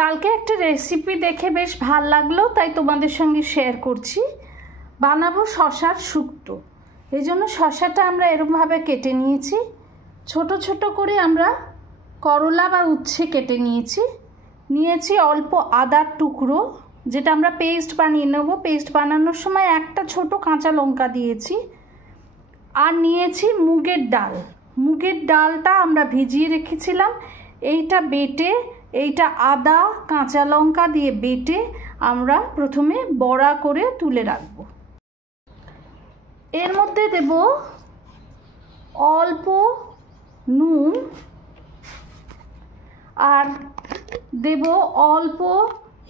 কালকে একটা রেসিপি দেখে বেশ ভাল লাগলো, তাই তোমাদের সঙ্গে শেয়ার করছি। বানাবো শশার শুক্তো। এই জন্য শশাটা আমরা এরকমভাবে কেটে নিয়েছি। ছোট ছোট করে আমরা করলা বা উচ্ছে কেটে নিয়েছি অল্প আদার টুকরো, যেটা আমরা পেস্ট বানিয়ে নেব। পেস্ট বানানোর সময় একটা ছোট কাঁচা লঙ্কা দিয়েছি। আর নিয়েছি মুগের ডাল। মুগের ডালটা আমরা ভিজিয়ে রেখেছিলাম। এইটা বেটে, এইটা আদা কাঁচা লঙ্কা দিয়ে বেটে আমরা প্রথমে বড়া করে তুলে রাখব। এর মধ্যে দেব অল্প নুন আর দেব অল্প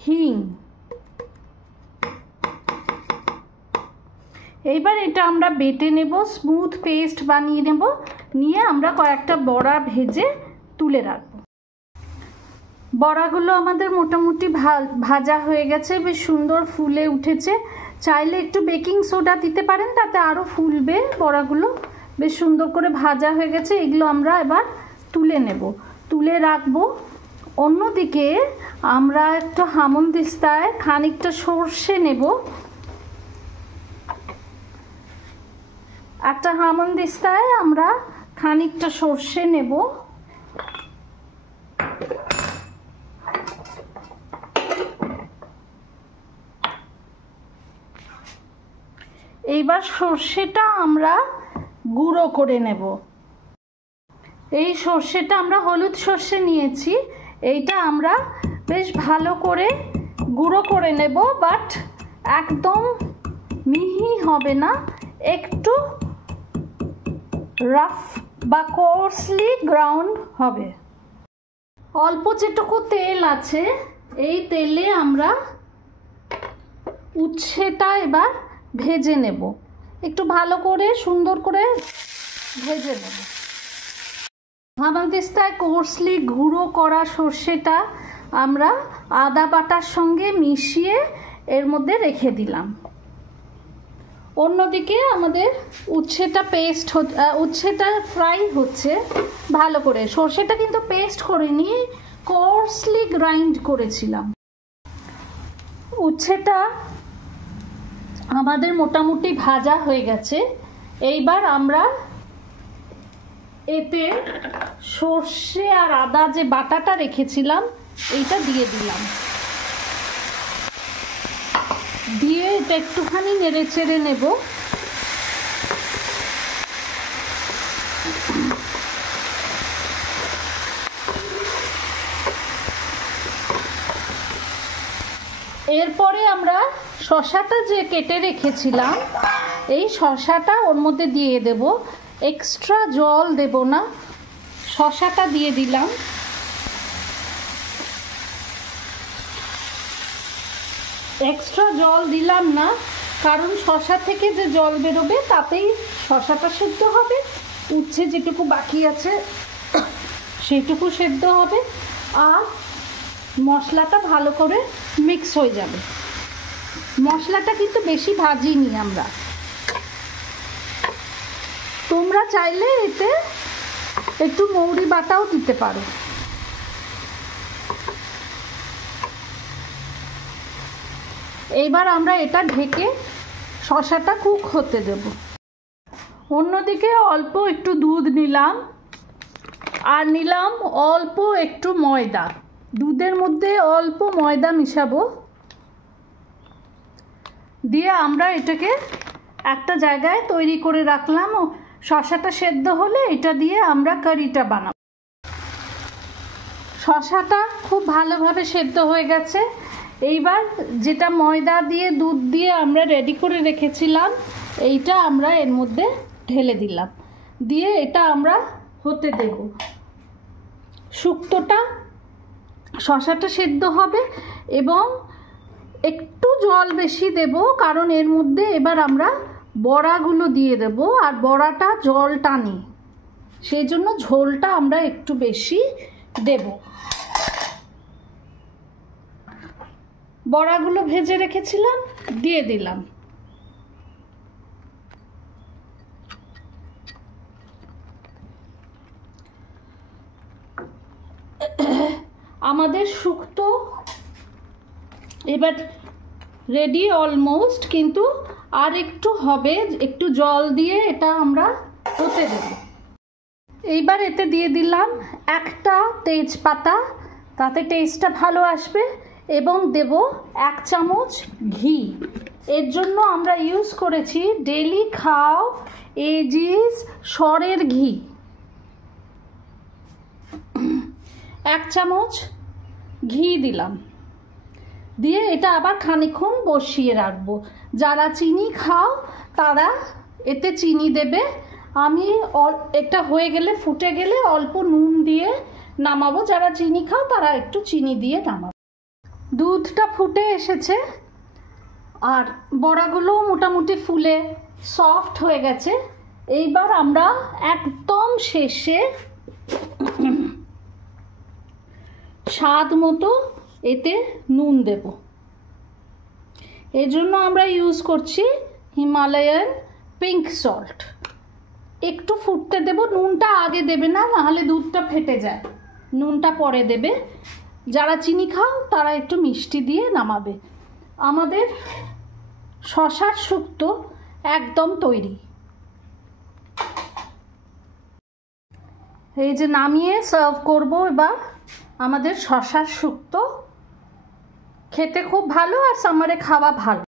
হিং। এইবার এটা আমরা বেটে নেব, স্মুথ পেস্ট বানিয়ে নেব। নিয়ে আমরা কয়েকটা বড়া ভেজে তুলে রাখব। বড়াগুলো আমাদের মোটামুটি ভাজা হয়ে গেছে, বেশ সুন্দর ফুলে উঠেছে। চাইলে একটু বেকিং সোডা দিতে পারেন, তাতে আরও ফুলবে। বড়াগুলো বেশ সুন্দর করে ভাজা হয়ে গেছে। এগুলো আমরা এবার তুলে নেব, তুলে রাখবো। অন্যদিকে আমরা একটু হামনদিস্তায় খানিকটা সর্ষে নেব। একটা হামনদিস্তায় আমরা খানিকটা সর্ষে নেব। এইবার সর্ষেটা আমরা গুঁড়ো করে নেব। এই সর্ষেটা আমরা হলুদ সর্ষে নিয়েছি। এইটা আমরা বেশ ভালো করে গুঁড়ো করে নেব, বাট একদম মিহি হবে না, একটু রাফ বা কোর্সলি গ্রাউন্ড হবে। অল্প যেটুকু তেল আছে, এই তেলে আমরা উচ্ছেটা এবার ভেজে নেব। একটু ভালো করে সুন্দর করে ভেজে নেব। হামানদিস্তায় কোর্সলি গুঁড়ো করা সর্ষেটা আমরা আদা বাটার সঙ্গে মিশিয়ে এর মধ্যে রেখে দিলাম। অন্যদিকে আমাদের উচ্ছেটা ফ্রাই হচ্ছে ভালো করে। সর্ষেটা কিন্তু পেস্ট করিনি, কোর্সলি গ্রাইন্ড করেছিলাম। উচ্ছেটা আমাদের মোটামুটি ভাজা হয়ে গেছে। এইবার আমরা এতে সর্ষে আর আদা যে বাটাটা রেখেছিলাম এইটা দিয়ে দিলাম। দিয়ে এটা একটুখানি নেড়ে চেড়ে নেব। এরপরে আমরা শশাটা যে কেটে রেখেছিলাম, এই শশাটা ওর মধ্যে দিয়ে দেব। এক্সট্রা জল দেব না, শশাটা দিয়ে দিলাম। এক্সট্রা জল দিলাম না, কারণ শশা থেকে যে জল বেরোবে তাতেই শশাটা সেদ্ধ হবে। উচ্ছে যেটুকু বাকি আছে সেটুকু সেদ্ধ হবে, আর মশলাটা ভালো করে মিক্স হয়ে যাবে। মশলাটা কিন্তু বেশি ভাজিনি আমরা। তোমরা চাইলে এতে একটু মৌরি বাটাও দিতে পারো। এইবার আমরা এটা ঢেকে শশাটা কুক হতে দেব। অন্যদিকে অল্প একটু দুধ নিলাম, আর নিলাম অল্প একটু ময়দা। দুধের মধ্যে অল্প ময়দা মিশাবো। দিয়ে আমরা এটাকে একটা জায়গায় তৈরি করে রাখলাম। শশাটা সেদ্ধ হলে এটা দিয়ে আমরা কারিটা বানাবো। শশাটা খুব ভালোভাবে সেদ্ধ হয়ে গেছে। এইবার যেটা ময়দা দিয়ে দুধ দিয়ে আমরা রেডি করে রেখেছিলাম, এইটা আমরা এর মধ্যে ঢেলে দিলাম। দিয়ে এটা আমরা হতে দেব। শুক্তোটা, শশাটা সেদ্ধ হবে এবং একটু জল বেশি দেব, কারণ এর মধ্যে এবার আমরা বড়াগুলো দিয়ে দেব। আর বড়াটা জল টানে, সেই জন্য ঝোলটা আমরা একটু বেশি দেব। বড়াগুলো ভেজে রেখেছিলাম, দিয়ে দিলাম। আমাদের শুক্তো এবার রেডি অলমোস্ট, কিন্তু আর একটু হবে, একটু জল দিয়ে এটা আমরা হতে দেব। এইবার এতে দিয়ে দিলাম একটা তেজপাতা, তাতে টেস্টটা ভালো আসবে, এবং দেব 1 চামচ ঘি। এর জন্য আমরা ইউজ করেছি ডেলি খাও এজিস সরের ঘি। 1 চামচ ঘি দিলাম, দিয়ে এটা আবার খানিকক্ষণ বসিয়ে রাখবো। যারা চিনি খাও তারা এতে চিনি দেবে। আমি এটা হয়ে গেলে, ফুটে গেলে অল্প নুন দিয়ে নামাবো। যারা চিনি খাও তারা একটু চিনি দিয়ে নামাবো। দুধটা ফুটে এসেছে আর বড়াগুলো মোটামুটি ফুলে সফট হয়ে গেছে। এইবার আমরা একদম শেষে স্বাদ মতো এতে নুন দেব। এর জন্য আমরা ইউজ করছি হিমালয়ান পিঙ্ক সল্ট। একটু ফুটতে দেব, নুনটা আগে দেবে না, নাহলে দুধটা ফেটে যায়। নুনটা পরে দেবে। যারা চিনি খাও তারা একটু মিষ্টি দিয়ে নামাবে। আমাদের শশার শুক্তো একদম তৈরি। এই যে নামিয়ে সার্ভ করব এবার আমাদের শশার শুক্তো। খেতে খুব ভালো আর সামারে খাওয়া ভালো।